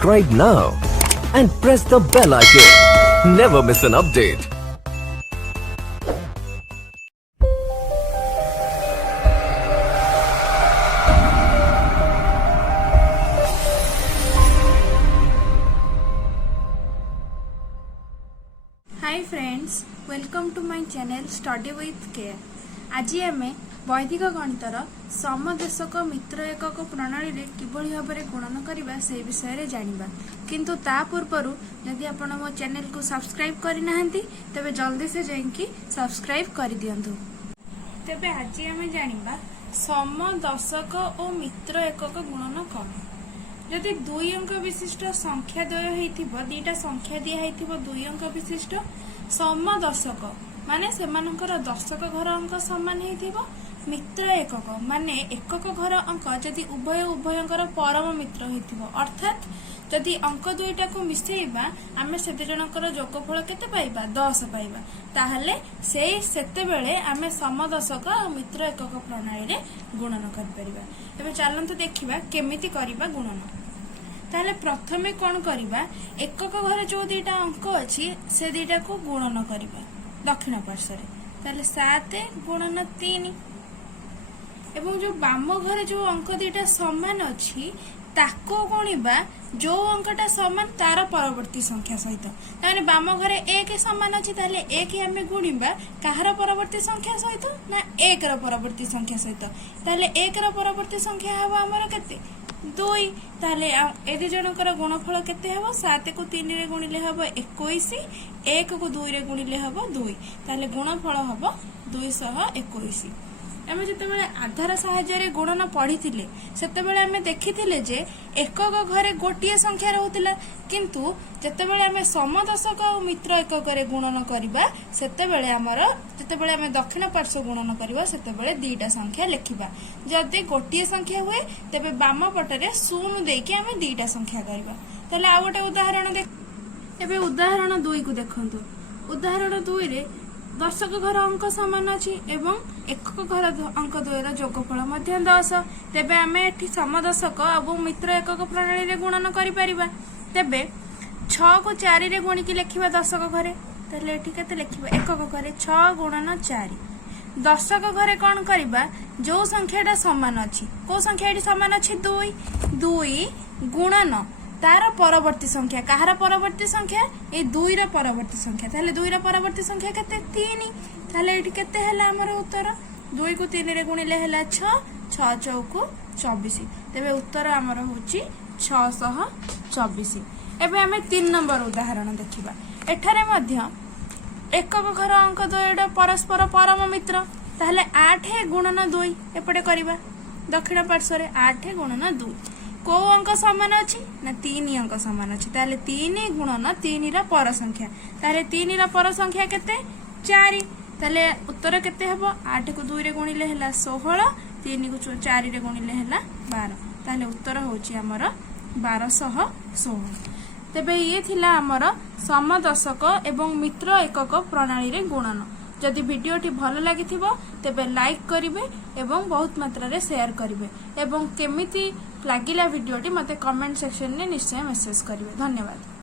Subscribe now and press the bell icon. Never miss an update. Hi friends, welcome to my channel study with care. आज आम वैदिक गणितर समदेशक मित्र एकक प्रणाली रे किभली भाव में गुणन करबा से विषय जानिबा। किंतु ता पूर्व जदि आपण मो चैनल को सब्सक्राइब करि नाहंती तबे जल्दी से जाइकी सब्सक्राइब कर दियंतु। तबे आज आम जानिबा समदशक और मित्र एकक गुणन कौन। जदि 2 अंक विशिष्ट संख्या द्वय होइथिबो, दीटा संख्या दिया होइथिबो 2 अंक विशिष्ट समदशक माने सेमानकर दशक घर अंक समान होइथिबो। मित्र एकक माने एकक घर अंक जदि उभय उभयंकर परम मित्र होइथिबो, अर्थात जदि अंक दुईटा को मिसेइबा आमे सेते जनकर जोगफल केते पाइबा 10 पाइबा, ताहले सेते बेले आमे समदशक और मित्र एकक प्रणाली रे गुणन कर परिबा। एबे चलंतु देखिबा केमिति करिबा गुणन। ताहले प्रथमे कोन करिबा, एकक घर जो दीटा अंक अछि से दीटा को गुणन करिबा दक्षिण पार्श्व रे। ताहले 7 गुणन 3 एवं जो बाम घर जो अंक दीटा समान अछि ताको गुणिबा जो अंकटा समान तार परवर्ती संख्या सहित। ताने बाम घरे 1 समान अछि, ताहले 1 हमें गुणिबा काहर परवर्ती संख्या सहित ना 1 र परवर्ती संख्या सहित। ताहले 1 र परवर्ती संख्या हबो हमर केते 2। ताहले ए दि जनकर गुणफल केते हबो 7 को 3 रे गुणिले हबो 21, 1 को 2 रे गुणिले हबो 2। ताहले गुणफल हबो 221। आमे जेतेबेले आधार सहाय्य गुणन पढ़ी सेतेबेले आमे देखिथिले जे एकक घरे गोटिए संख्या रहउतिला, किंतु जेतेबेले आमे समदशक और मित्र एकक रे गुणन करिबा सेतेबेले हमर जेतेबेले आमे दक्षिण पार्श्व गुणन करिबा सेतेबेले दीटा संख्या लिखिबा। जदि गोटिए संख्या हुए तेबे बाम पटरे 0 देके आमे दीटा संख्या करिबा। ताले आ गोटे उदाहरण देख। एबे उदाहरण 2 को देखंतु। उदाहरण 2 रे दशक घर अंक समान अछि एवं एकक घर अंक द्वयर जोगफल मध्य 10। तेबे आमे एठी समदशक और मित्र एकक प्रणाली रे गुणन करि परिबा। तेबे 6 को 4 रे गुणी की लिखिबा दशक घरे। ताले एठी केते लिखिबा एकक घरे 6 गुणन 4। दशक घरे कोन करिबा, जो संख्याटा समान अछि को संख्याटी समान अछि 2 गुणन तार परवर्ती संख्या काहर परवर्ती संख्या ए 2 र परवर्ती संख्या। ताले 2 र परवर्ती संख्या केते 3। ताले एठी केते हला हमर उत्तर 2 को 3 रे गुणिले हला 6, 6 चौको 24। तेबे उत्तर हमर होची 624। एबे हमें 3 नंबर उदाहरण देखिबा। एठारे मध्य एकक घर अंक द्वयटा परस्पर परम मित्र। ताले 8 गुणन 2 एपटे करिबा दक्षिण पार्श्व रे 8 गुणन 2। को अंक समान अछि ना 3 अंक समान अछि। ताले 3 गुणन 3 रा पर संख्या। ताले 3 रा पर संख्या केते 4। ताले उत्तर केते हबो 8 को 2 रे गुणिले हला 16, 3 को 4 रे गुणिले हला 12। ताले उत्तर होची हमर 1216। तेबे ये थिला हमर समदशक एवं मित्र एकक प्रणाली रे गुणन। जदि वीडियोटी भल लागिथिबो तेबे लाइक करिवे एवं बहुत मात्रा रे शेयर करिवे एवं केमिति लागिला वीडियोटी मते कमेंट सेक्शन ने निश्चय मेसेज करिवे। धन्यवाद।